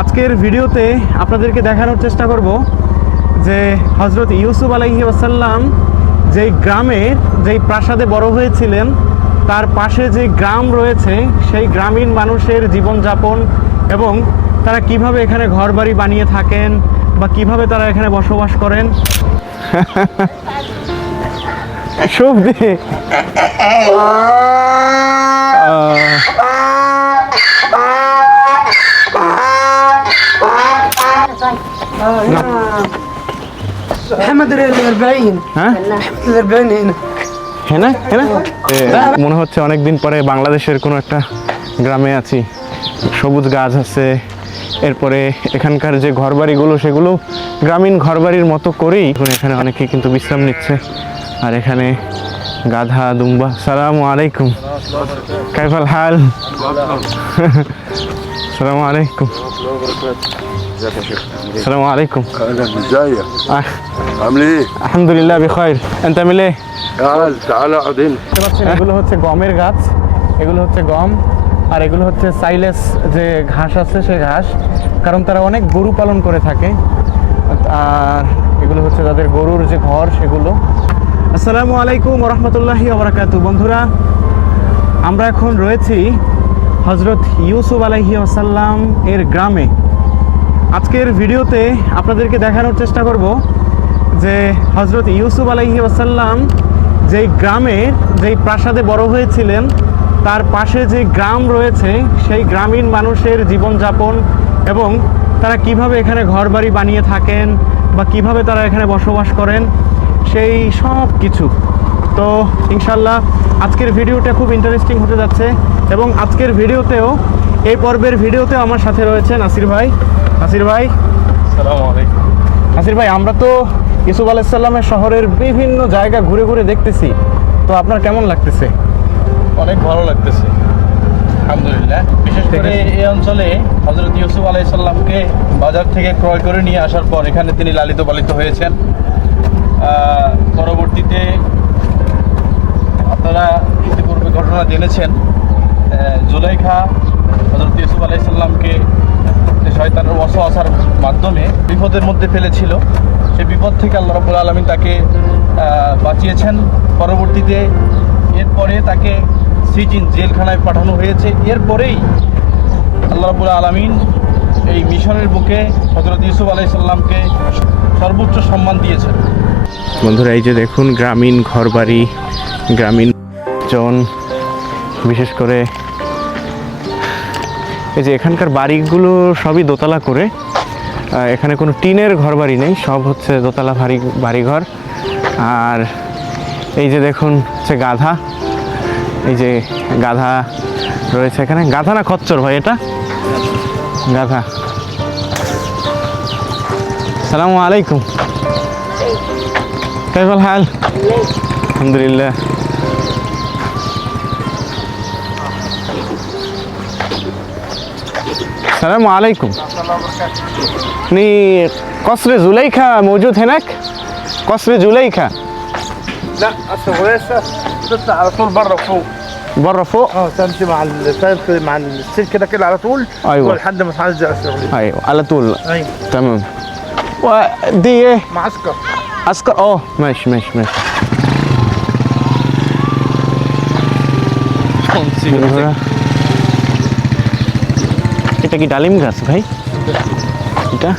আজকের ভিডিওতে আপনাদেরকে দেখানোর চেষ্টা করব যে হযরত ইউসুফ আলাইহিস সালাম যেই গ্রামের যেই প্রাসাদে বড় হয়েছিলেন তার পাশে যে গ্রাম রয়েছে সেই গ্রামীণ মানুষের জীবনযাপন এবং তারা কিভাবে এখানে ঘরবাড়ি বানিয়ে থাকেন বা কিভাবে তারা এখানে বসবাস করেন। শুভ দে محمد ال40 হ্যাঁ محمد ال40 هنا হ্যাঁ হ্যাঁ মনে হচ্ছে অনেকদিন পরে বাংলাদেশের কোনো একটা গ্রামে আছি। সবুজ গাছ আছে, এরপরে এখানকার যে ঘরবাড়িগুলো সেগুলো গ্রামীণ ঘরবাড়ির মতো করেই এখানে অনেকে কিন্তু বিশ্রাম নিচ্ছে। আর এখানে গাধা দুম্বা। সালামু আলাইকুম, কাইফাল হাল? সালামু আলাইকুম। السلام عليكم. اهلا ازيك عامل ايه؟ الحمد لله بخير. انت عامل ايه؟ تعال اقعد هنا. এগুলো হচ্ছে গমের গাছ, এগুলো হচ্ছে গম, আর এগুলো হচ্ছে সাইলেস যে ঘাস আছে সেই ঘাস, কারণ তারা অনেক গরু পালন করে থাকে। আর এগুলো হচ্ছে তাদের গরুর যে ঘর সেগুলো। আসসালামু আলাইকুম ওয়া রাহমাতুল্লাহি ওয়া বারাকাতুহু। বন্ধুরা, আমরা এখন রয়েছি হযরত ইউসুফ আলাইহিস সালাম এর গ্রামে। আজকের ভিডিওতে আপনাদেরকে দেখানোর চেষ্টা করব যে হযরত ইউসুফ আলাইহিস সালাম যেই গ্রামের যেই প্রাসাদে বড় হয়েছিলেন তার পাশে যে গ্রাম রয়েছে সেই গ্রামীণ মানুষের জীবনযাপন এবং তারা কিভাবে এখানে ঘরবাড়ি বানিয়ে থাকেন বা কিভাবে তারা এখানে বসবাস করেন সেই সব কিছু। তো ইনশাল্লাহ আজকের ভিডিওটা খুব ইন্টারেস্টিং হতে যাচ্ছে এবং আজকের ভিডিওতেও এই পর্বের ভিডিওতেও আমার সাথে রয়েছে নাসির ভাই। নাসির ভাই, আসসালামু আলাইকুম। নাসির ভাই, আমরা তো ইউসুফ আলাইহিস সালামের শহরের বিভিন্ন জায়গা ঘুরে ঘুরে দেখতেছি, তো আপনার কেমন লাগতেছে? অনেক ভালো লাগতেছে আলহামদুলিল্লাহ। বিশেষ করে এই অঞ্চলে হযরত ইউসুফ আলাইহিস সালামকে বাজার থেকে ক্রয় করে নিয়ে আসার পর এখানে তিনি লালিত পালিত হয়েছেন। পরবর্তীতে আপনারা ইতিপূর্বে ঘটনা জেনেছেন, জুলাইখা হযরত ইউসুফ আলাইহিস সালামকে শয়তানের ওয়াসওয়াসার মাধ্যমে বিপদের মধ্যে ফেলেছিল। সেই বিপদ থেকে আল্লাহ রাব্বুল আলামিন তাকে বাঁচিয়েছেন। পরবর্তীতে এরপরে তাকে সিজিন জেলখানায় পাঠানো হয়েছে। এরপরেই আল্লাহ রাব্বুল আলামিন এই মিশরের বুকে হযরত ইউসুফ আলাইহিস সালামকে সর্বোচ্চ সম্মান দিয়েছেন। বন্ধুরা, এই যে দেখুন গ্রামীণ ঘরবাড়ি, গ্রামীণ জন, বিশেষ করে এই যে এখানকার বাড়িগুলো সবই দোতলা করে, এখানে কোনো টিনের ঘরবাড়ি নেই, সব হচ্ছে দোতলা বাড়িঘর। আর এই যে দেখুন হচ্ছে গাধা, এই যে গাধা রয়েছে এখানে। গাধা না খচ্চর ভাই? এটা গাধা। সালামু আলাইকুম, কাইফাল হাল? আলহামদুলিল্লাহ। السلام عليكم. ني قصر زليخة موجود هناك؟ قصر زليخة؟ لا اصل غريسه تطلع على طول بره فوق. بره فوق؟ تمشي مع السلك كده على طول. أيوة. لحد ما تعدي على الشغل. ايوه على طول. ايوه تمام. ودي ايه؟ معسكر. عسكر. ماشي ماشي ماشي. এটা কি ডালিম গাছ ভাই? এটা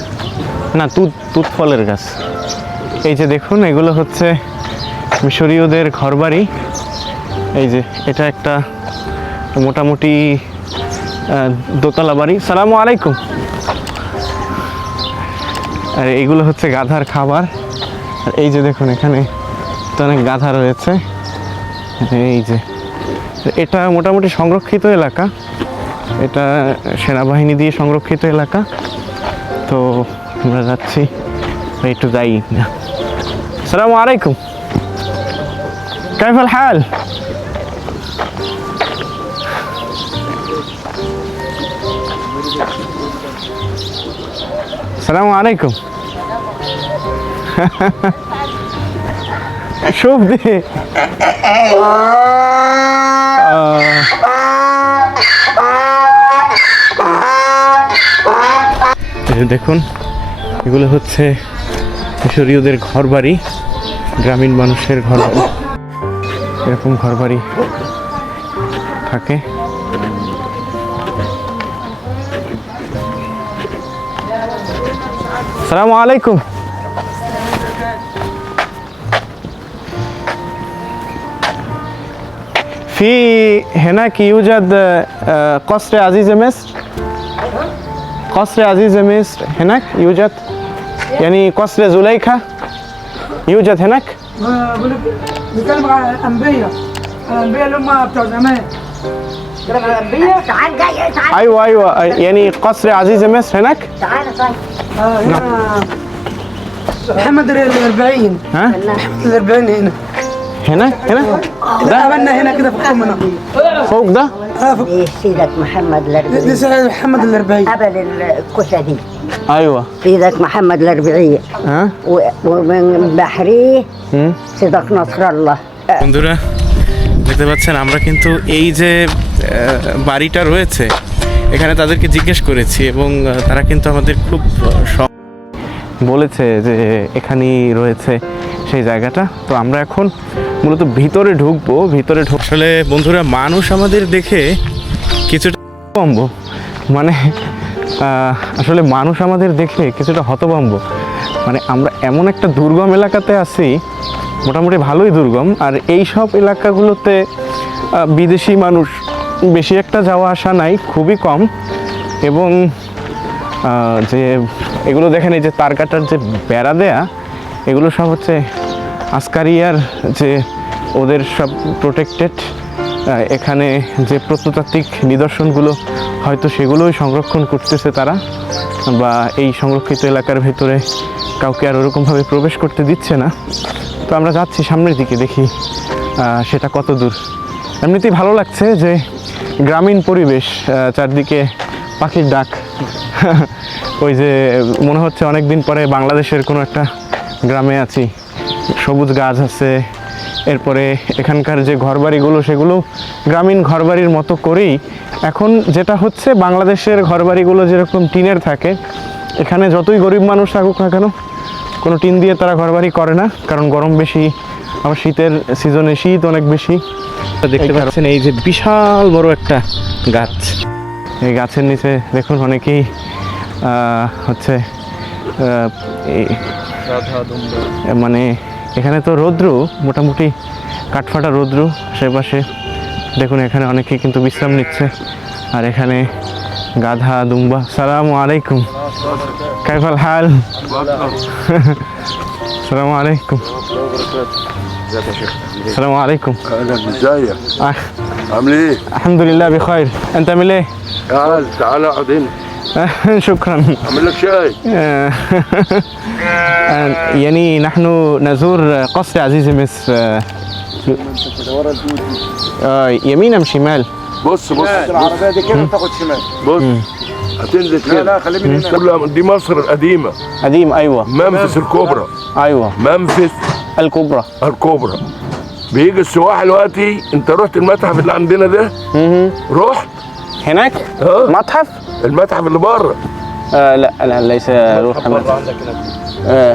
না, তুত ফলের গাছ। এই যে দেখুন এগুলো হচ্ছে মিশরীয়দের ঘরবাড়ি। এই যে এটা একটা মোটামুটি দোতলা বাড়ি। সালামু আলাইকুম। আর এইগুলো হচ্ছে গাধার খাবার। আর এই যে দেখুন এখানে তো অনেক গাধা রয়েছে। এই যে এটা মোটামুটি সংরক্ষিত এলাকা, এটা সেনাবাহিনী দিয়ে সংরক্ষিত এলাকা। তো আমরা যাচ্ছি, একটু যাই না। আসসালামু আলাইকুম, কাইফাল হাল? আসসালামু আলাইকুম। শুভ দে যে দেখুন এগুলো হচ্ছে মিশরীয়দের ঘরবাড়ি, গ্রামীণ মানুষের ঘরবাড়ি, এরকম ঘরবাড়ি থাকে। আসসালামু আলাইকুম। في هناك يوجد قصر عزيز مصر، قصر عزيز مصر هناك يوجد، يعني قصر زليخة يوجد هناك. بنتكلم عن الانبياء، الانبياء اللي هم بتوع زمان. بنتكلم عن الانبياء. تعال جاي تعال ايوه ايوه، يعني قصر عزيز مصر هناك. تعال طيب. هنا محمد ال40. ها محمد ال40 هنا. هنا ده عملنا هنا كده في القمه. فوق ده. فوق. دي سيدك محمد دي الأربعين سيدة محمد ال40. قبل الكوسة دي. ايوه. سيدك محمد الأربعين হ্যাঁ ومن بحريه হুম। سيدك نصر الله. বন্ধুরা দেখতে পাচ্ছেন আমরা কিন্তু এই যে বাড়িটা রয়েছে এখানে তাদেরকে জিজ্ঞেস করেছি এবং তারা কিন্তু আমাদের খুব বলেছে যে এখানেই রয়েছে সেই জায়গাটা। তো আমরা এখন মূলত ভিতরে ঢুকবো। আসলে বন্ধুরা মানুষ আমাদের দেখে কিছুটা হতভম্ব, মানে আসলে মানুষ আমাদের দেখে কিছুটা হতভম্ব, মানে আমরা এমন একটা দুর্গম এলাকাতে আছি, মোটামুটি ভালোই দুর্গম, আর এই সব এলাকাগুলোতে বিদেশি মানুষ বেশি একটা যাওয়া আসা নাই, খুবই কম। এবং যে এগুলো দেখেন এই যে তার কাটার যে বেড়া দেয়া, এগুলো সব হচ্ছে আসকারিয়ার যে ওদের সব প্রোটেক্টেড। এখানে যে প্রত্নতাত্ত্বিক নিদর্শনগুলো হয়তো সেগুলোই সংরক্ষণ করতেছে তারা, বা এই সংরক্ষিত এলাকার ভেতরে কাউকে আর ওরকমভাবে প্রবেশ করতে দিচ্ছে না। তো আমরা যাচ্ছি সামনের দিকে, দেখি সেটা কত দূর। এমনিতেই ভালো লাগছে যে গ্রামীণ পরিবেশ, চারদিকে পাখির ডাক, ওই যে মনে হচ্ছে অনেক দিন পরে বাংলাদেশের কোনো একটা গ্রামে আছি। সবুজ গাছ আছে, এরপরে এখানকার যে ঘরবাড়িগুলো সেগুলো গ্রামীণ ঘরবাড়ির মতো করেই এখন যেটা হচ্ছে, বাংলাদেশের ঘরবাড়িগুলো যেরকম টিনের থাকে, এখানে যতই গরিব মানুষ থাকুক না কেন কোনো টিন দিয়ে তারা ঘরবাড়ি করে না, কারণ গরম বেশি, আবার শীতের সিজনে শীত অনেক বেশি। দেখতে পাচ্ছেন এই যে বিশাল বড় একটা গাছ, এই গাছের নিচে দেখুন অনেকেই হচ্ছে মানে এখানে তো রৌদ্র, মোটামুটি কাঠফাটা রৌদ্র আশেপাশে, দেখুন এখানে অনেকেই কিন্তু বিশ্রাম নিচ্ছে। আর এখানে গাধা দুম্বা। সালামু আলাইকুম, কাইফাল হাল? সালামু আলাইকুম। السلام عليكم. اهلا ازيك؟ عامل ايه؟ الحمد لله بخير، انت عامل ايه؟ تعال اقعد هنا. شكرا. اعمل لك شاي. يعني نحن نزور قصر عزيز مصر. يمين ام شمال؟ بص العربيه دي كده تاخد شمال. بص هتنزل كده. لا خليه من هنا. كلها دي مصر القديمه، قديم. ايوه منفس الكبرى. ايوه منفس الكبرى. الكبرى. بيجي السواح دلوقتي. انت رحت المتحف اللي عندنا ده؟ رحت هناك متحف؟ المتحف اللي بره. لا لا ليس روح بره عندك هناك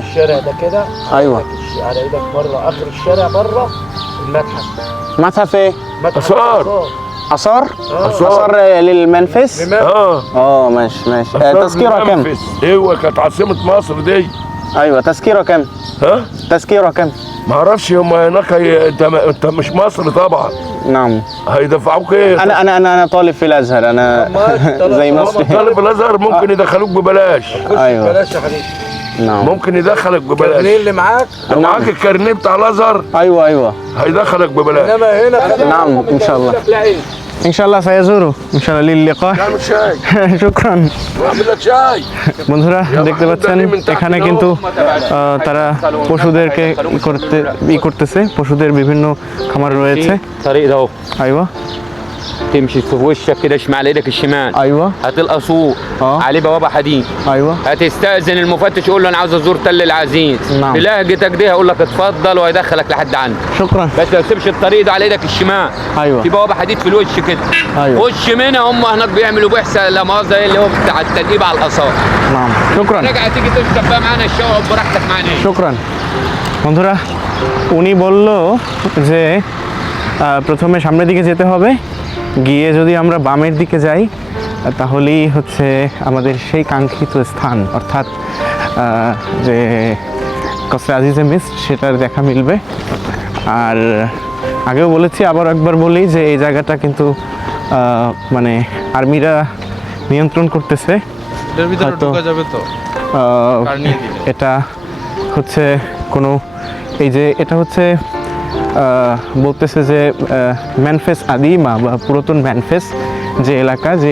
الشارع ده كده. ايوه على ايدك بره اخر الشارع بره المتحف. متحف ايه؟ اثار. اثار؟ اثار للمنفس؟ ماشي ماشي. تذكرة كم؟ ايوه كانت عاصمه مصر دي. ايوه تذكرة كم؟ ها؟ تذكرة كم؟ ما اعرفش هم هناك انت مش مصر طبعا. نعم. هيدفعوك ايه؟ انا طالب في الازهر، انا زي مصر. طالب الازهر ممكن يدخلوك ببلاش. ايوه بلاش يا حبيبي. نعم ممكن يدخلك ببلاش. الكارنيه اللي معاك. لو معاك الكارنيه بتاع الازهر ايوه هيدخلك ببلاش. انما هنا نعم ان شاء الله. ان شاء الله سيزوره ان شاء الله للقاء. اعمل شاي. شكرا. اعمل لك شاي. বন্ধুরা দেখতে পাচ্ছেন এখানে কিন্তু তারা পশুদেরকে করতেছে, পশুদের বিভিন্ন খামার রয়েছে। আইওয়া تمشي في وشك كده شمال ايدك الشمال ايوه هتلقى سوق اه. عليه بوابه حديد. ايوه هتستأذن المفتش يقول له انا عاوز ازور تل العزيز. نعم. بلهجتك دي هيقول لك اتفضل وهيدخلك لحد عنده. شكرا. بس ما تسيبش الطريق ده على ايدك الشمال. ايوه في بوابه حديد في الوش كده. ايوه. خش منها هم هناك بيعملوا بحث لا مؤاخذه اللي هو بتاع التدريب على الاثار. নাম শুকরান راجع تيجي تشرب بقى معانا الشاي براحتك معانا. শুকরান বন্ধুরা উনি বলল যে প্রথমে সামনের দিকে যেতে হবে, গিয়ে যদি আমরা বামের দিকে যাই তাহলেই হচ্ছে আমাদের সেই কাঙ্ক্ষিত স্থান অর্থাৎ যে কসরে আজিজে মিস্ট সেটার দেখা মিলবে। আর আগেও বলেছি আবার একবার বলি যে এই জায়গাটা কিন্তু মানে আর্মিরা নিয়ন্ত্রণ করতেছে। এর ভিতরে হয়তো, ঢোকা যাবে তো? কার নিয়ে দিলে? এটা হচ্ছে কোনো এই যে এটা হচ্ছে বলতেছে যে ম্যানফেস আদিমা বা পুরাতন ম্যানফেস যে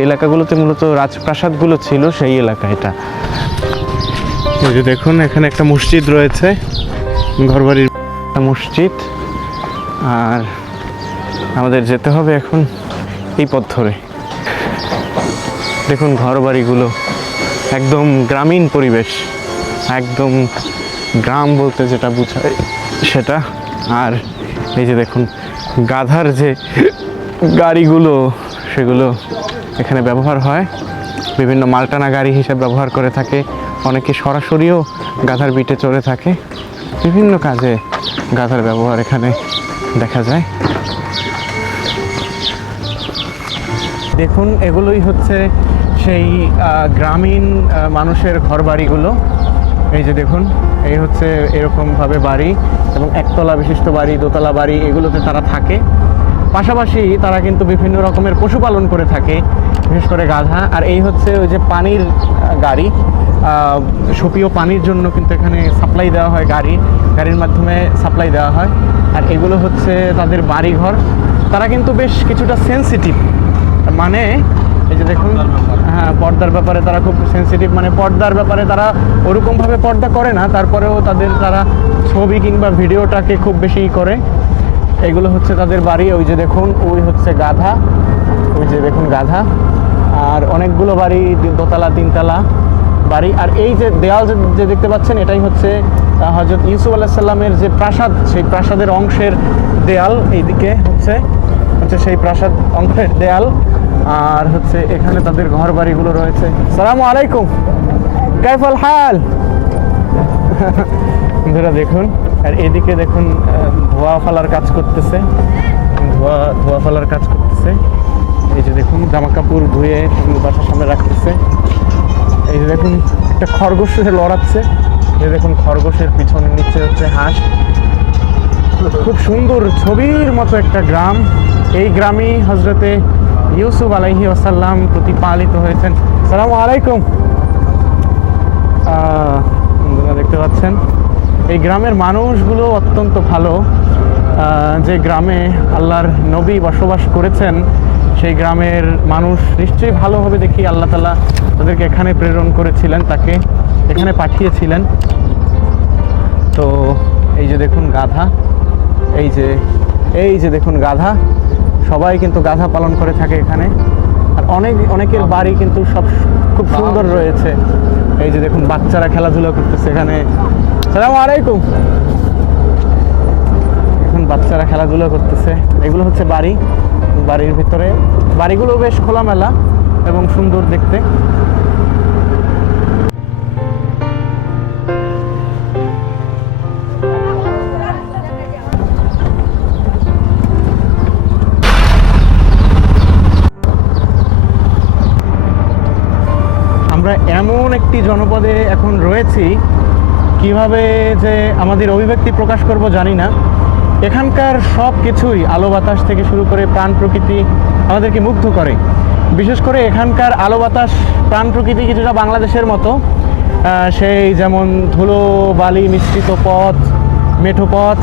এলাকাগুলোতে মূলত রাজপ্রাসাদগুলো ছিল সেই এলাকা এটা। এই যে দেখুন এখানে একটা মসজিদ রয়েছে, ঘরবাড়ির একটা মসজিদ। আর আমাদের যেতে হবে এখন এই পথ ধরে। দেখুন ঘরবাড়িগুলো একদম গ্রামীণ পরিবেশ, একদম গ্রাম বলতে যেটা বোঝায় সেটা। আর এই যে দেখুন গাধার যে গাড়িগুলো সেগুলো এখানে ব্যবহার হয়, বিভিন্ন মালটানা গাড়ি হিসেবে ব্যবহার করে থাকে। অনেকে সরাসরিও গাধার পিঠে চড়ে থাকে, বিভিন্ন কাজে গাধার ব্যবহার এখানে দেখা যায়। দেখুন এগুলোই হচ্ছে সেই গ্রামীণ মানুষের ঘরবাড়িগুলো। এই যে দেখুন এই হচ্ছে এরকমভাবে বাড়ি এবং একতলা বিশিষ্ট বাড়ি, দোতলা বাড়ি, এগুলোতে তারা থাকে। পাশাপাশি তারা কিন্তু বিভিন্ন রকমের পশুপালন করে থাকে, বিশেষ করে গাধা। আর এই হচ্ছে ওই যে পানির গাড়ি, সুপীয় পানির জন্য কিন্তু এখানে সাপ্লাই দেওয়া হয়, গাড়ির মাধ্যমে সাপ্লাই দেওয়া হয়। আর এগুলো হচ্ছে তাদের বাড়িঘর। তারা কিন্তু বেশ কিছুটা সেনসিটিভ, মানে এই যে দেখুন হ্যাঁ পর্দার ব্যাপারে তারা খুব সেনসিটিভ, মানে পর্দার ব্যাপারে তারা ওরকমভাবে পর্দা করে না, তারপরেও তারা ছবি কিংবা ভিডিওটাকে খুব বেশি করে। এগুলো হচ্ছে তাদের বাড়ি। ওই যে দেখুন ওই হচ্ছে গাধা, ওই যে দেখুন গাধা। আর অনেকগুলো বাড়ি, দোতলা তিনতলা বাড়ি। আর এই যে দেয়াল যে দেখতে পাচ্ছেন এটাই হচ্ছে হযরত ইউসুফ আলাইহিস সালামের যে প্রাসাদ, সেই প্রাসাদের অংশের দেয়াল। এইদিকে হচ্ছে সেই প্রাসাদ অংশের দেয়াল। আর হচ্ছে এখানে তাদের ঘর বাড়িগুলো রয়েছে। আসসালামু আলাইকুম, কাইফাল হাল? বন্ধুরা দেখুন, আর এদিকে দেখুন ধোয়া ফালার কাজ করতেছে, ধোয়া ফালার কাজ করতেছে। এই যে দেখুন জামা কাপড় ধুয়ে বাসার সামনে রাখতেছে। এই যে দেখুন একটা খরগোশ লড়াচ্ছে, এই দেখুন খরগোশের পিছনে নিচে হচ্ছে হাঁস। খুব সুন্দর ছবির মতো একটা গ্রাম। এই গ্রামই হজরতে ইউসুফ আলাইহি ওয়াসাল্লাম প্রতিপালিত হয়েছেন। আসসালামু আলাইকুম। দেখতে পাচ্ছেন এই গ্রামের মানুষগুলো অত্যন্ত ভালো। যে গ্রামে আল্লাহর নবী বসবাস করেছেন সেই গ্রামের মানুষ নিশ্চয়ই ভালো হবে দেখি আল্লাহ তাআলা তাদেরকে এখানে প্রেরণ করেছিলেন, তাকে এখানে পাঠিয়েছিলেন। তো এই যে দেখুন গাধা, এই যে দেখুন গাধা, সবাই কিন্তু গাধা পালন করে থাকে এখানে। আর অনেকের বাড়ি কিন্তু সব খুব সুন্দর রয়েছে। এই যে দেখুন বাচ্চারা খেলাধুলা করতেছে এখানে। আসসালামু আলাইকুম। এখন বাচ্চারা খেলাধুলা করতেছে। এগুলো হচ্ছে বাড়ির ভিতরে। বাড়িগুলো বেশ খোলামেলা এবং সুন্দর দেখতে। আমরা এমন একটি জনপদে এখন রয়েছি, কিভাবে যে আমাদের অভিব্যক্তি প্রকাশ করব জানি না। এখানকার সব কিছুই, আলো বাতাস থেকে শুরু করে প্রাণ প্রকৃতি আমাদেরকে মুগ্ধ করে। বিশেষ করে এখানকার আলো বাতাস, প্রাণ প্রকৃতি কিছুটা বাংলাদেশের মতো। সেই যেমন ধুলো বালি মিশ্রিত পথ, মেঠো পথ।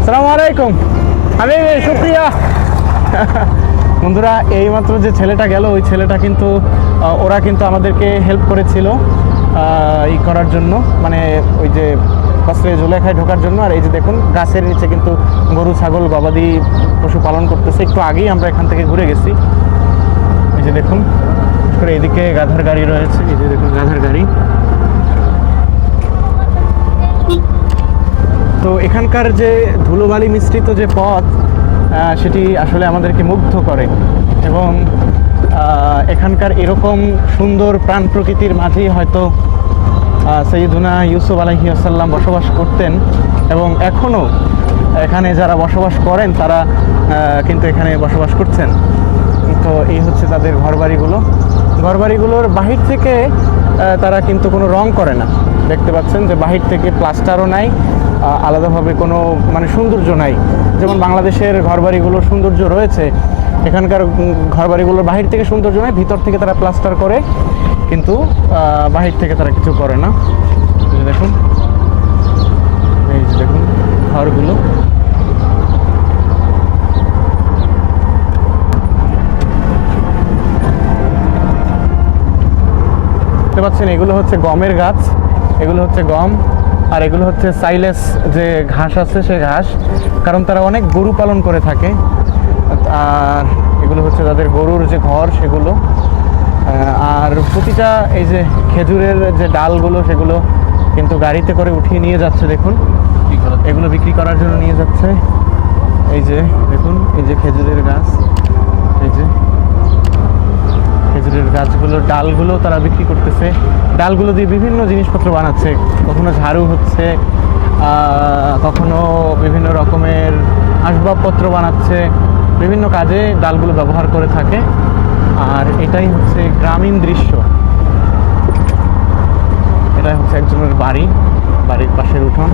আসসালামু আলাইকুম, আমি শুক্রিয়া। বন্ধুরা এইমাত্র যে ছেলেটা গেল, ওই ছেলেটা কিন্তু ওরা কিন্তু আমাদেরকে হেল্প করেছিল ই করার জন্য, মানে ওই যে কসরে জুলেখায় ঢোকার জন্য। আর এই যে দেখুন গাছের নিচে কিন্তু গরু ছাগল গবাদি পশু পালন করতেছে। একটু আগেই আমরা এখান থেকে ঘুরে গেছি। যে দেখুন, বিশেষ করে এদিকে গাধার গাড়ি রয়েছে, এই যে দেখুন গাধার গাড়ি। তো এখানকার যে ধুলোবালি মিশ্রিত যে পথ, সেটি আসলে আমাদেরকে মুগ্ধ করে। এবং এখানকার এরকম সুন্দর প্রাণ প্রকৃতির মাঝেই হয়তো সৈয়দুনা ইউসুফ আলাইহিস সালাম বসবাস করতেন, এবং এখনও এখানে যারা বসবাস করেন তারা কিন্তু এখানে বসবাস করছেন। তো এই হচ্ছে তাদের ঘরবাড়িগুলো। ঘরবাড়িগুলোর বাহির থেকে তারা কিন্তু কোনো রং করে না, দেখতে পাচ্ছেন যে বাহির থেকে প্লাস্টারও নাই, আলাদাভাবে কোনো মানে সৌন্দর্য নাই। যেমন বাংলাদেশের ঘরবাড়িগুলোর সৌন্দর্য রয়েছে, এখানকার ঘরবাড়িগুলোর বাহির থেকে সৌন্দর্য নয়, ভিতর থেকে তারা প্লাস্টার করে, কিন্তু বাহির থেকে তারা কিছু করে না। দেখুন, এই যে দেখুন ঘরগুলো। দেখতে পাচ্ছেন এগুলো হচ্ছে গমের গাছ, এগুলো হচ্ছে গম, আর এগুলো হচ্ছে সাইলেস যে ঘাস আছে সে ঘাস, কারণ তারা অনেক গরু পালন করে থাকে। আর এগুলো হচ্ছে তাদের গরুর যে ঘর সেগুলো। আর প্রতিটা এই যে খেজুরের যে ডালগুলো সেগুলো কিন্তু গাড়িতে করে উঠিয়ে নিয়ে যাচ্ছে। দেখুন এগুলো বিক্রি করার জন্য নিয়ে যাচ্ছে। এই যে দেখুন, এই যে খেজুরের গাছ, এই যে খেজুরের গাছগুলোর ডালগুলো তারা বিক্রি করতেছে। ডালগুলো দিয়ে বিভিন্ন জিনিসপত্র বানাচ্ছে, কখনো ঝাড়ু হচ্ছে, কখনো বিভিন্ন রকমের আসবাবপত্র বানাচ্ছে, বিভিন্ন কাজে ডালগুলো ব্যবহার করে থাকে। আর এটাই হচ্ছে গ্রামীণ দৃশ্য। এটাই হচ্ছে একজনের বাড়ির পাশের উঠোন।